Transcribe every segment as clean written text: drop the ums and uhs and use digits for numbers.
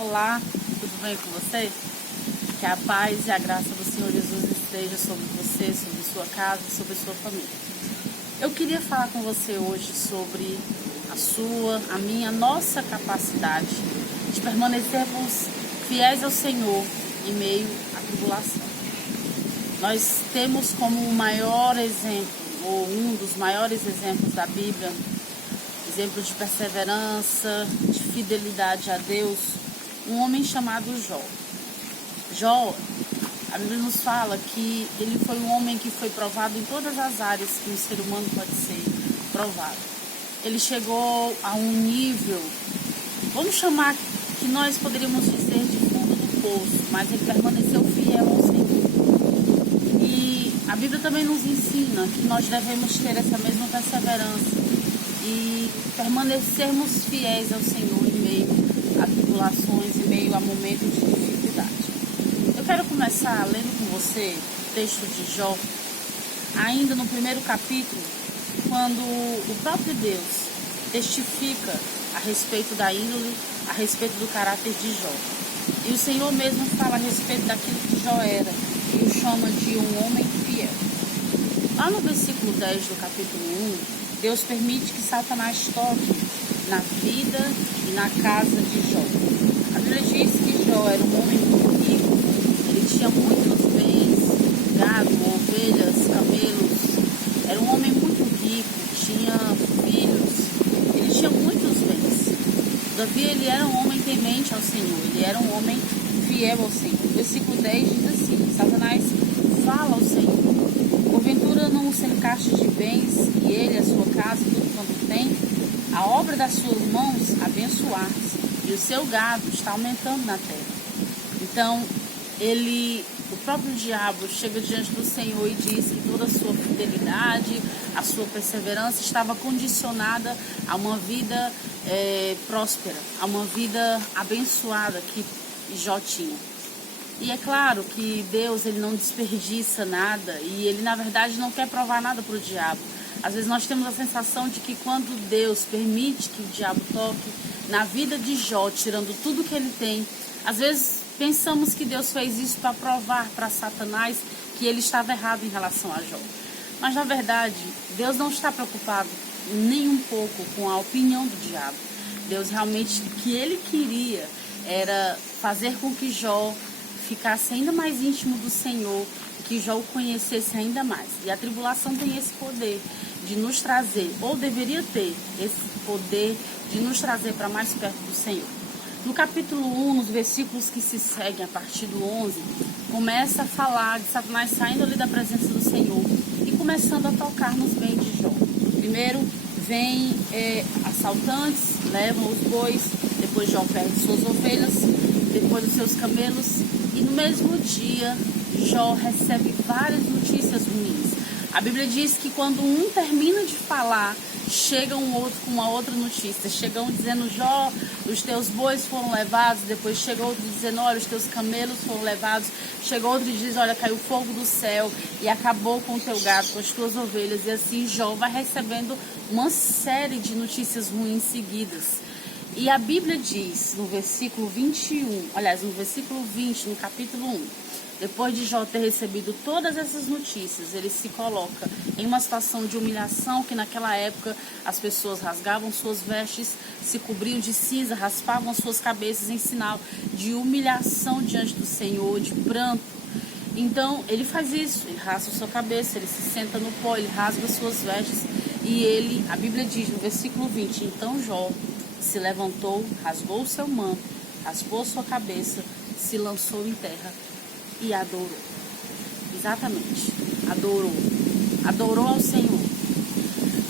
Olá, tudo bem com você? Que a paz e a graça do Senhor Jesus esteja sobre você, sobre sua casa e sobre sua família. Eu queria falar com você hoje sobre a minha, nossa capacidade de permanecermos fiéis ao Senhor em meio à tribulação. Nós temos como o maior exemplo, ou um dos maiores exemplos da Bíblia, exemplo de perseverança, de fidelidade a Deus, um homem chamado Jó. Jó, a Bíblia nos fala que ele foi um homem que foi provado em todas as áreas que um ser humano pode ser provado. Ele chegou a um nível, vamos chamar que nós poderíamos dizer de fundo do poço, mas ele permaneceu fiel ao Senhor. E a Bíblia também nos ensina que nós devemos ter essa mesma perseverança e permanecermos fiéis ao Senhor em meio a tribulações, em meio a momentos de dificuldade. Eu quero começar lendo com você o texto de Jó, ainda no primeiro capítulo, quando o próprio Deus testifica a respeito da índole, a respeito do caráter de Jó. E o Senhor mesmo fala a respeito daquilo que Jó era e o chama de um homem fiel. Lá no versículo 10 do capítulo 1, Deus permite que Satanás toque na vida e na casa de Jó. A Bíblia diz que Jó era um homem muito rico, ele tinha muitos bens, gado, ovelhas, camelos, era um homem muito rico, tinha filhos, ele tinha muitos bens. Todavia ele era um homem temente ao Senhor, ele era um homem fiel ao Senhor. O versículo 10 diz assim: Satanás fala ao Senhor: porventura não o cercaste de bens, e ele, a sua casa, tudo quanto tem? A obra das suas mãos abençoar-se, e o seu gado está aumentando na terra. Então, o próprio diabo chega diante do Senhor e diz que toda a sua fidelidade, a sua perseverança estava condicionada a uma vida próspera, a uma vida abençoada que Jó tinha. E é claro que Deus, ele não desperdiça nada e ele, na verdade, não quer provar nada para o diabo. Às vezes nós temos a sensação de que quando Deus permite que o diabo toque na vida de Jó, tirando tudo que ele tem, às vezes pensamos que Deus fez isso para provar para Satanás que ele estava errado em relação a Jó. Mas, na verdade, Deus não está preocupado nem um pouco com a opinião do diabo. Deus realmente, o que ele queria era fazer com que Jó ficasse ainda mais íntimo do Senhor, que Jó o conhecesse ainda mais. E a tribulação tem esse poder de nos trazer, ou deveria ter esse poder de nos trazer para mais perto do Senhor. No capítulo 1, nos versículos que se seguem a partir do 11, começa a falar de Satanás saindo ali da presença do Senhor e começando a tocar nos bens de Jó. Primeiro vem assaltantes, levam os bois, depois Jó perde suas ovelhas, depois os seus camelos, e no mesmo dia Jó recebe várias notícias ruins. A Bíblia diz que quando um termina de falar, chega um outro com uma outra notícia. Chega um dizendo: Jó, os teus bois foram levados. Depois chega outro dizendo: olha, os teus camelos foram levados. Chega outro e diz: olha, caiu fogo do céu e acabou com o teu gado, com as tuas ovelhas. E assim Jó vai recebendo uma série de notícias ruins seguidas. E a Bíblia diz no versículo 21, aliás, no versículo 20, no capítulo 1, depois de Jó ter recebido todas essas notícias, ele se coloca em uma situação de humilhação, que naquela época as pessoas rasgavam suas vestes, se cobriam de cinza, raspavam suas cabeças em sinal de humilhação diante do Senhor, de pranto. Então ele faz isso, ele raspa sua cabeça, ele se senta no pó, ele rasga suas vestes e a Bíblia diz no versículo 20, então Jó se levantou, rasgou o seu manto, raspou sua cabeça, se lançou em terra e adorou. Exatamente, adorou. Adorou ao Senhor.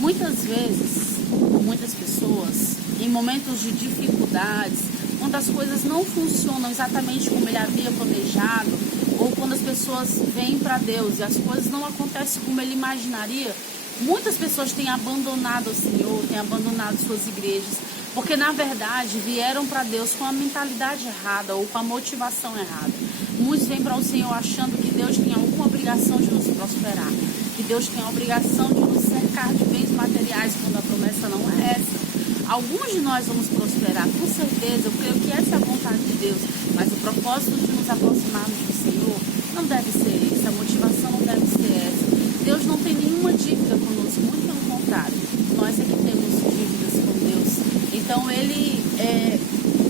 Muitas vezes, muitas pessoas, em momentos de dificuldades, quando as coisas não funcionam exatamente como ele havia planejado, ou quando as pessoas vêm para Deus e as coisas não acontecem como ele imaginaria, muitas pessoas têm abandonado o Senhor, têm abandonado suas igrejas, porque na verdade vieram para Deus com a mentalidade errada ou com a motivação errada. Muitos vêm para o Senhor achando que Deus tem alguma obrigação de nos prosperar, que Deus tem a obrigação de nos cercar de bens materiais, quando a promessa não é essa. Alguns de nós vamos prosperar, com certeza, eu creio que essa é a vontade de Deus, mas o propósito de nos aproximarmos do Senhor não deve ser esse, a motivação não deve ser essa. Deus não tem nenhuma dívida conosco, muito pelo contrário, nós é que temos dívidas com Deus. Então Ele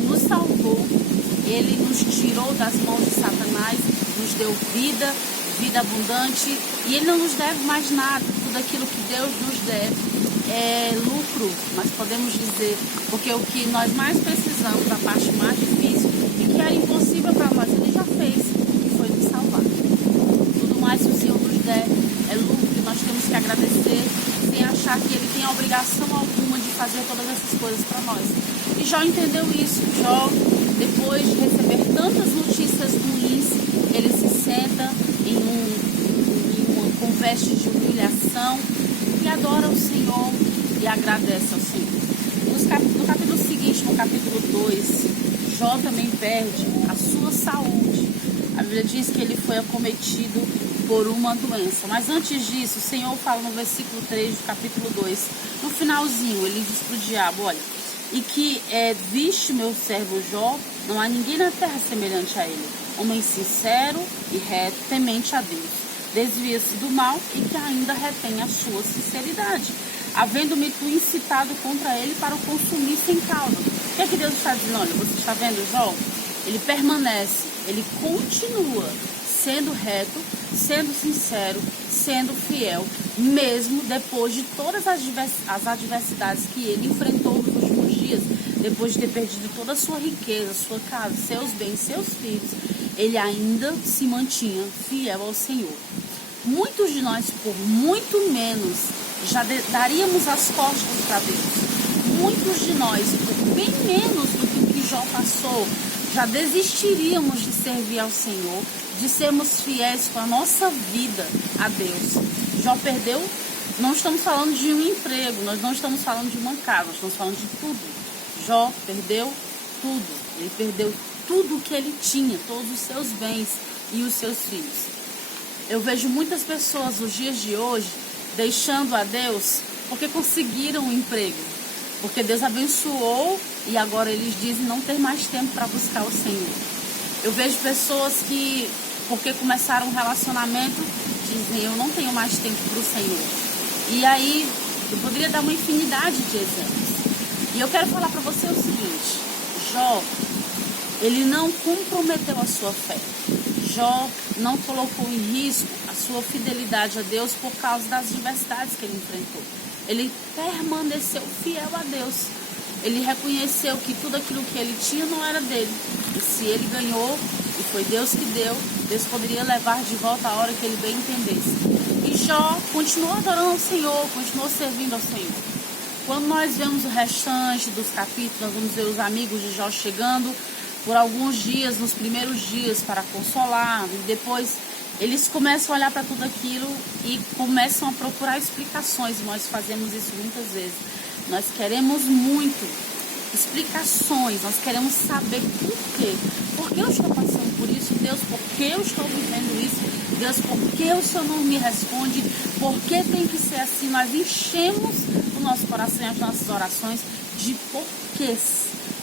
nos salvou, Ele nos tirou das mãos de Satanás, nos deu vida abundante, e Ele não nos deve mais nada. Tudo aquilo que Deus nos deve é lucro, nós podemos dizer, porque o que nós mais precisamos, a parte mais difícil e que era impossível para nós, Ele já fez, que foi nos salvar. Tudo mais que o Senhor nos der é lucro, que nós temos que agradecer sem achar que Ele tem a obrigação alguma de fazer todas essas coisas para nós. E Jó entendeu isso. Jó, depois de receber tantas notícias ruins, ele se senta em uma conveste de humilhação e adora o Senhor e agradece ao Senhor. No capítulo seguinte, no capítulo 2, Jó também perde a sua saúde. A Bíblia diz que ele foi acometido por uma doença. Mas antes disso, o Senhor fala no versículo 3 do capítulo 2, no finalzinho, ele diz para o diabo, olha, e que viste meu servo Jó, não há ninguém na terra semelhante a ele, homem sincero e reto, temente a Deus, desvia-se do mal e que ainda retém a sua sinceridade, havendo-me tu incitado contra ele para o consumir sem causa. O que é que Deus está dizendo? Olha, você está vendo Jó? Ele permanece, ele continua sendo reto, sendo sincero, sendo fiel, mesmo depois de todas as adversidades que ele enfrentou nos últimos dias, depois de ter perdido toda a sua riqueza, sua casa, seus bens, seus filhos, ele ainda se mantinha fiel ao Senhor. Muitos de nós, por muito menos, já daríamos as costas para Deus. Muitos de nós, por bem menos do que o que Jó passou, já desistiríamos de servir ao Senhor, de sermos fiéis com a nossa vida a Deus. Jó perdeu, não estamos falando de um emprego, nós não estamos falando de uma casa, nós estamos falando de tudo. Jó perdeu tudo, ele perdeu tudo que ele tinha, todos os seus bens e os seus filhos. Eu vejo muitas pessoas nos dias de hoje deixando a Deus porque conseguiram um emprego, porque Deus abençoou e agora eles dizem não ter mais tempo para buscar o Senhor. Eu vejo pessoas que, porque começaram um relacionamento, dizem eu não tenho mais tempo para o Senhor. E aí, eu poderia dar uma infinidade de exemplos. E eu quero falar para você o seguinte, Jó, ele não comprometeu a sua fé. Jó não colocou em risco a sua fidelidade a Deus por causa das adversidades que ele enfrentou. Ele permaneceu fiel a Deus. Ele reconheceu que tudo aquilo que ele tinha não era dele. E se ele ganhou, e foi Deus que deu, Deus poderia levar de volta a hora que ele bem entendesse. E Jó continuou adorando ao Senhor, continuou servindo ao Senhor. Quando nós vemos o restante dos capítulos, nós vamos ver os amigos de Jó chegando por alguns dias, nos primeiros dias, para consolar. E depois eles começam a olhar para tudo aquilo e começam a procurar explicações. Nós fazemos isso muitas vezes. Nós queremos muito explicações, nós queremos saber por quê. Por que eu estou passando por isso? Deus, por que eu estou vivendo isso? Deus, por que o Senhor não me responde? Por que tem que ser assim? Nós enchemos o nosso coração e as nossas orações de porquês.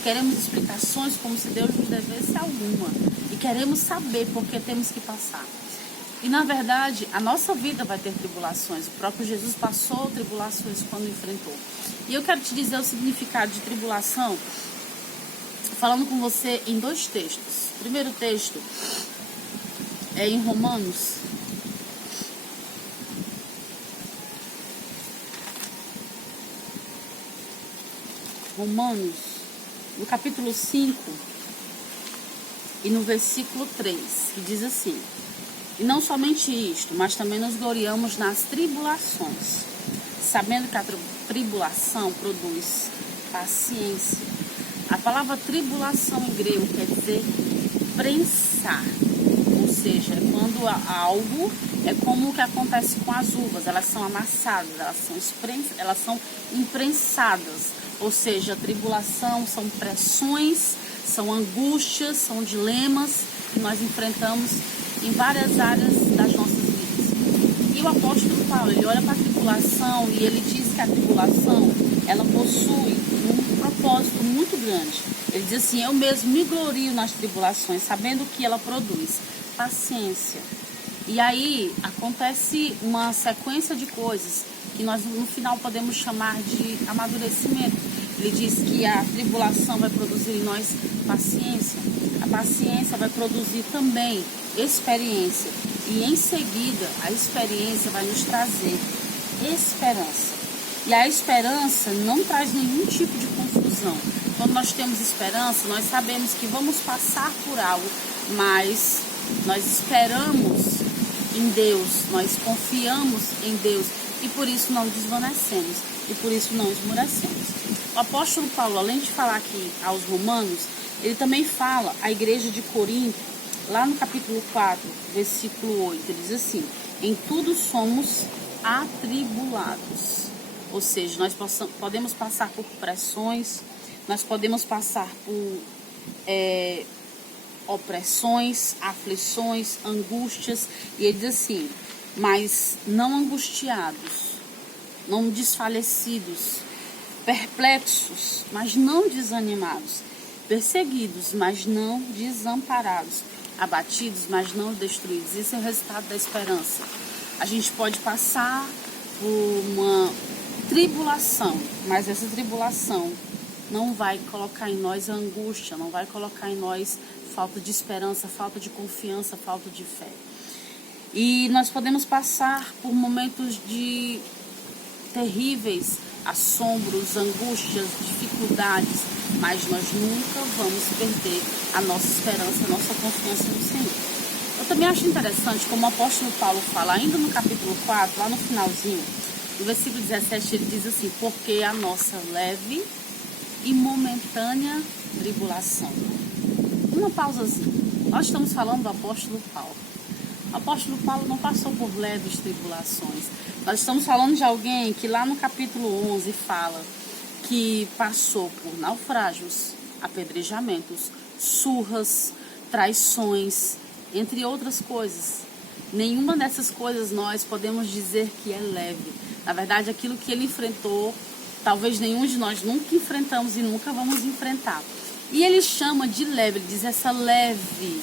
Queremos explicações como se Deus nos devesse alguma. E queremos saber por que temos que passar. E na verdade, a nossa vida vai ter tribulações. O próprio Jesus passou tribulações quando enfrentou. E eu quero te dizer o significado de tribulação, falando com você em dois textos. O primeiro texto é em Romanos. Romanos, no capítulo 5 e no versículo 3, que diz assim: e não somente isto, mas também nos gloriamos nas tribulações, sabendo que a tribulação produz paciência. A palavra tribulação em grego quer dizer prensar, ou seja, é quando algo é como o que acontece com as uvas, elas são amassadas, elas são imprensadas, ou seja, a tribulação são pressões, são angústias, são dilemas que nós enfrentamos em várias áreas das nossas vidas. E o apóstolo Paulo, ele olha para a tribulação e ele diz que a tribulação, ela possui um propósito muito grande. Ele diz assim: eu mesmo me glorio nas tribulações, sabendo que ela produz paciência. E aí acontece uma sequência de coisas que nós no final podemos chamar de amadurecimento. Ele diz que a tribulação vai produzir em nós paciência. A paciência vai produzir também experiência. E em seguida, a experiência vai nos trazer esperança. E a esperança não traz nenhum tipo de confusão. Quando nós temos esperança, nós sabemos que vamos passar por algo, mas nós esperamos em Deus, nós confiamos em Deus e por isso não desvanecemos e por isso não esmorecemos. O apóstolo Paulo, além de falar aqui aos romanos, ele também fala à igreja de Corinto, lá no capítulo 4, versículo 8, ele diz assim: em tudo somos atribulados. Ou seja, nós podemos passar por pressões, nós podemos passar por opressões, aflições, angústias. E ele diz assim: mas não angustiados, não desfalecidos, perplexos, mas não desanimados, perseguidos, mas não desamparados, abatidos, mas não destruídos. Esse é o resultado da esperança. A gente pode passar por uma tribulação, mas essa tribulação não vai colocar em nós angústia, não vai colocar em nós falta de esperança, falta de confiança, falta de fé. E nós podemos passar por momentos de terríveis assombros, angústias, dificuldades, mas nós nunca vamos perder a nossa esperança, a nossa confiança no Senhor. Eu também acho interessante como o apóstolo Paulo fala, ainda no capítulo 4, lá no finalzinho, no versículo 17, ele diz assim: porque a nossa leve e momentânea tribulação. Uma pausazinha. Nós estamos falando do apóstolo Paulo. O apóstolo Paulo não passou por leves tribulações. Nós estamos falando de alguém que lá no capítulo 11 fala que passou por naufrágios, apedrejamentos, surras, traições, entre outras coisas. Nenhuma dessas coisas nós podemos dizer que é leve. Na verdade, aquilo que ele enfrentou, talvez nenhum de nós nunca enfrentamos e nunca vamos enfrentar. E ele chama de leve, ele diz essa leve.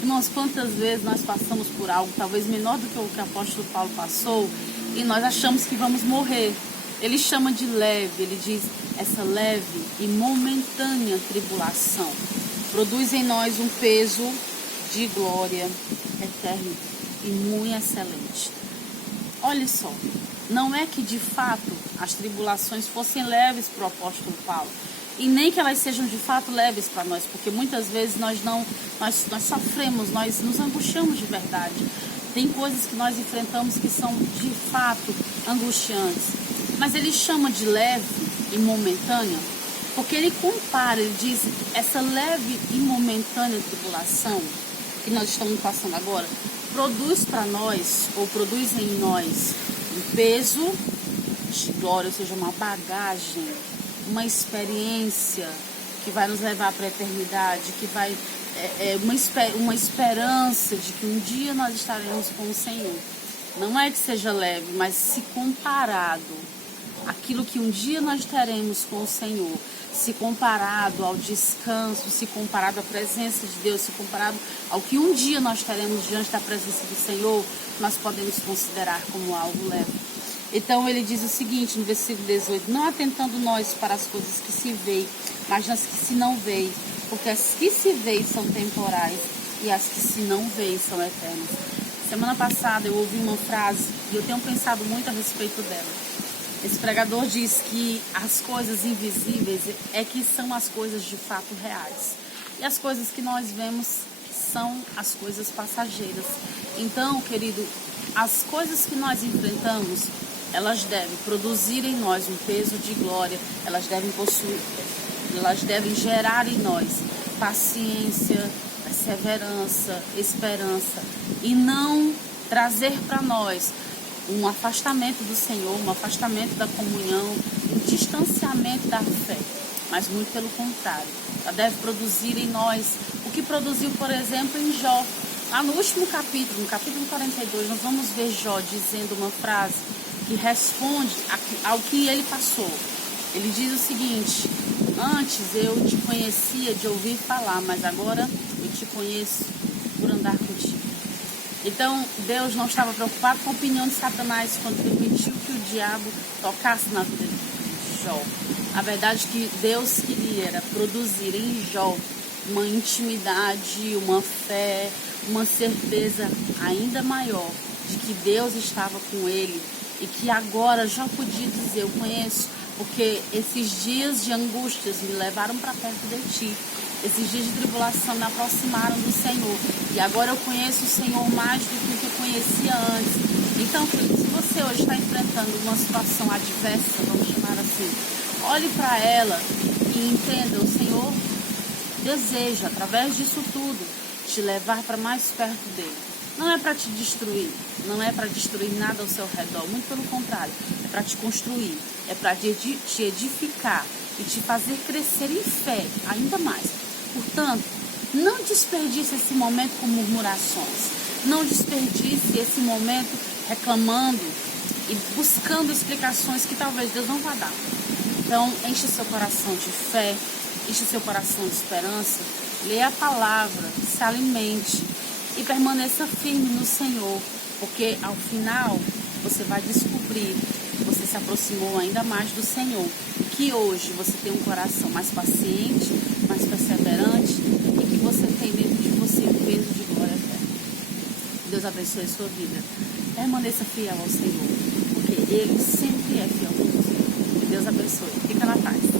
Irmãos, quantas vezes nós passamos por algo talvez menor do que o que o apóstolo Paulo passou e nós achamos que vamos morrer. Ele chama de leve, ele diz essa leve e momentânea tribulação produz em nós um peso de glória eterna e muito excelente. Olha só, não é que de fato as tribulações fossem leves para o apóstolo Paulo, e nem que elas sejam de fato leves para nós, porque muitas vezes nós sofremos, nós nos angustiamos de verdade. Tem coisas que nós enfrentamos que são de fato angustiantes, mas ele chama de leve e momentânea, porque ele compara, ele diz, essa leve e momentânea tribulação que nós estamos passando agora, produz para nós, ou produz em nós, um peso de glória, ou seja, uma bagagem, uma experiência que vai nos levar para a eternidade, que vai uma esperança de que um dia nós estaremos com o Senhor. Não é que seja leve, mas se comparado àquilo que um dia nós teremos com o Senhor, se comparado ao descanso, se comparado à presença de Deus, se comparado ao que um dia nós teremos diante da presença do Senhor, nós podemos considerar como algo leve. Então ele diz o seguinte no versículo 18: não atentando nós para as coisas que se veem, mas nas que se não veem, porque as que se veem são temporais e as que se não veem são eternas. Semana passada eu ouvi uma frase e eu tenho pensado muito a respeito dela. Esse pregador diz que as coisas invisíveis é que são as coisas de fato reais. E as coisas que nós vemos são as coisas passageiras. Então, querido, as coisas que nós enfrentamos, elas devem produzir em nós um peso de glória, elas devem gerar em nós paciência, perseverança, esperança, e não trazer para nós um afastamento do Senhor, um afastamento da comunhão, um distanciamento da fé, mas muito pelo contrário. Ela deve produzir em nós o que produziu, por exemplo, em Jó. Lá no último capítulo, no capítulo 42, nós vamos ver Jó dizendo uma frase que responde ao que ele passou. Ele diz o seguinte: antes eu te conhecia de ouvir falar, mas agora eu te conheço por andar contigo. Então, Deus não estava preocupado com a opinião de Satanás quando permitiu que o diabo tocasse na vida de Jó. A verdade é que Deus queria era produzir em Jó uma intimidade, uma fé, uma certeza ainda maior de que Deus estava com ele e que agora Jó podia dizer: eu conheço, porque esses dias de angústias me levaram para perto de ti. Esses dias de tribulação me aproximaram do Senhor. E agora eu conheço o Senhor mais do que o que eu conhecia antes. Então, querido, se você hoje está enfrentando uma situação adversa, vamos chamar assim, olhe para ela e entenda: o Senhor deseja, através disso tudo, te levar para mais perto dele. Não é para te destruir, não é para destruir nada ao seu redor, muito pelo contrário, é para te construir, é para te edificar e te fazer crescer em fé ainda mais. Portanto, não desperdice esse momento com murmurações, não desperdice esse momento reclamando e buscando explicações que talvez Deus não vá dar. Então, enche seu coração de fé, enche seu coração de esperança, leia a palavra, se alimente e permaneça firme no Senhor, porque ao final você vai descobrir que você se aproximou ainda mais do Senhor, que hoje você tem um coração mais paciente, mais perseverante e que você tem dentro de você um peso de glória eterna. Deus abençoe a sua vida. Permaneça fiel ao Senhor, porque Ele sempre é fiel com você. Que Deus abençoe. Fica na paz.